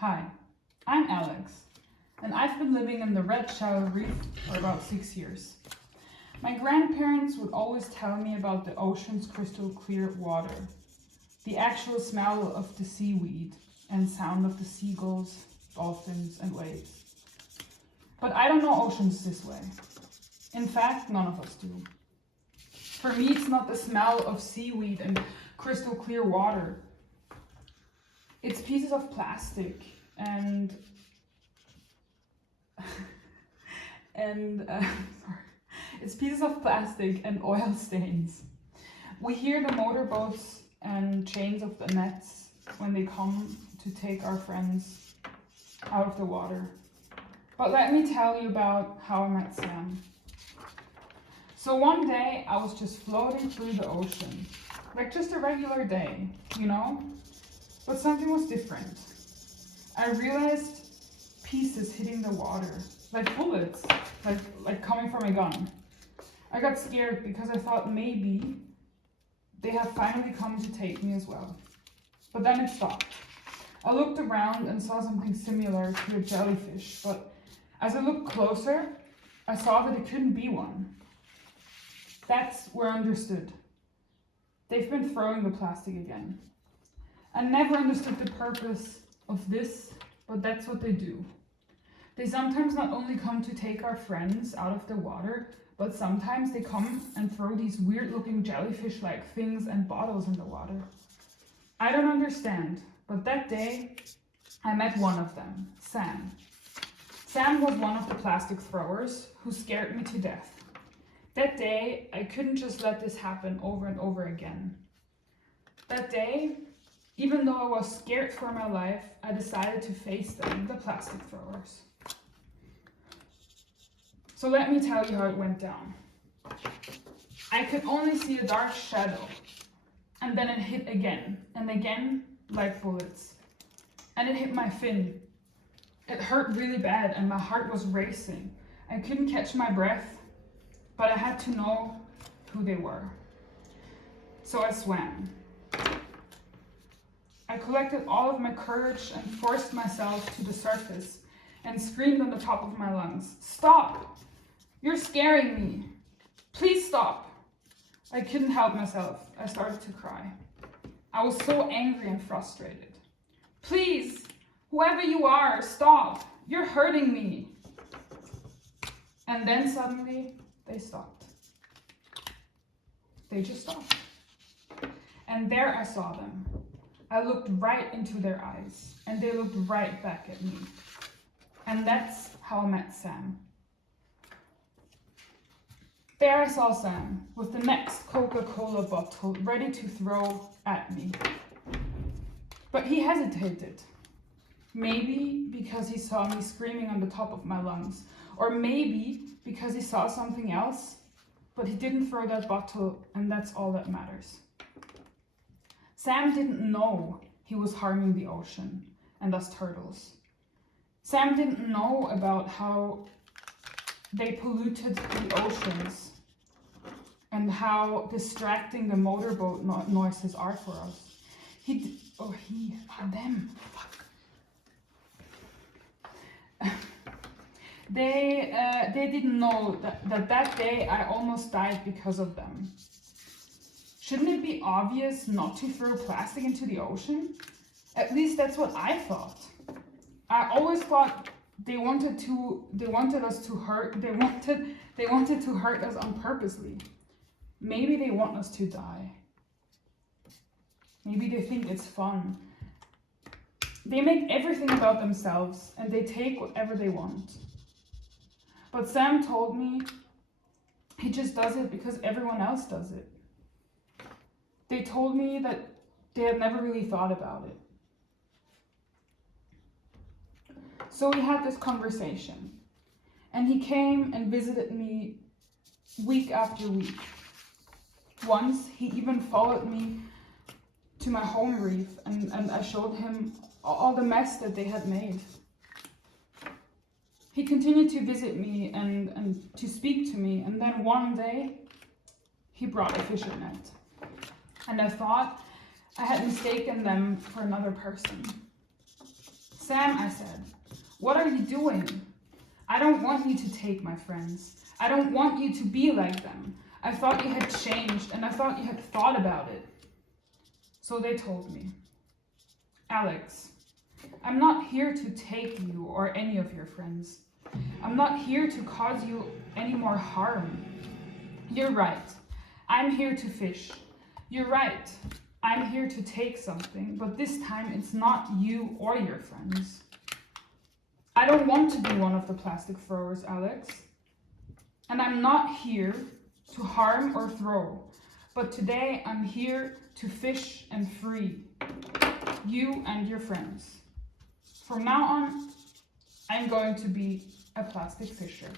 Hi, I'm Alex, and I've been living in the Red Shallow Reef for about 6 years. My grandparents would always tell me about the ocean's crystal clear water, the actual smell of the seaweed and sound of the seagulls, dolphins, and waves. But I don't know oceans this way. In fact, none of us do. For me, it's not the smell of seaweed and crystal clear water. It's pieces of plastic and it's pieces of plastic and oil stains. We hear the motorboats and chains of the nets when they come to take our friends out of the water. But let me tell you about how I met Sam. So one day I was just floating through the ocean, like just a regular day, you know? But something was different. I realized pieces hitting the water, like bullets, like coming from a gun. I got scared because I thought maybe they had finally come to take me as well. But then it stopped. I looked around and saw something similar to a jellyfish, but as I looked closer, I saw that it couldn't be one. That's where I understood. They've been throwing the plastic again. I never understood the purpose of this, but that's what they do. They sometimes not only come to take our friends out of the water, but sometimes they come and throw these weird looking jellyfish-like things and bottles in the water. I don't understand, but that day I met one of them, Sam. Sam was one of the plastic throwers who scared me to death. That day I couldn't just let this happen over and over again. That day, even though I was scared for my life, I decided to face them, the plastic throwers. So let me tell you how it went down. I could only see a dark shadow, and then it hit again, and again, like bullets. And it hit my fin. It hurt really bad, and my heart was racing. I couldn't catch my breath, but I had to know who they were. So I swam. I collected all of my courage and forced myself to the surface and screamed on the top of my lungs, "Stop! You're scaring me! Please stop!" I couldn't help myself. I started to cry. I was so angry and frustrated. "Please, whoever you are, stop! You're hurting me!" And then suddenly, they stopped. They just stopped. And there I saw them. I looked right into their eyes, and they looked right back at me. And that's how I met Sam. There I saw Sam, with the next Coca-Cola bottle ready to throw at me. But he hesitated. Maybe because he saw me screaming on the top of my lungs, or maybe because he saw something else, but he didn't throw that bottle, and that's all that matters. Sam didn't know he was harming the ocean and us turtles. Sam didn't know about how they polluted the oceans and how distracting the motorboat noises are for us. They didn't know that day I almost died because of them. Shouldn't it be obvious not to throw plastic into the ocean? At least that's what I thought. I always thought they wanted us to hurt us on purposely. Maybe they want us to die. Maybe they think it's fun. They make everything about themselves and they take whatever they want. But Sam told me he just does it because everyone else does it. They told me that they had never really thought about it. So we had this conversation, and he came and visited me week after week. Once he even followed me to my home reef, and I showed him all the mess that they had made. He continued to visit me and to speak to me, and then one day he brought a fishing net. And I thought I had mistaken them for another person. Sam, I said, what are you doing? I don't want you to take my friends. I don't want you to be like them. I thought you had changed and I thought you had thought about it. So they told me, Alex, I'm not here to take you or any of your friends. I'm not here to cause you any more harm. You're right. I'm here to fish. You're right. I'm here to take something, but this time it's not you or your friends. I don't want to be one of the plastic throwers, Alex. And I'm not here to harm or throw, but today I'm here to fish and free you and your friends. From now on, I'm going to be a plastic fisher.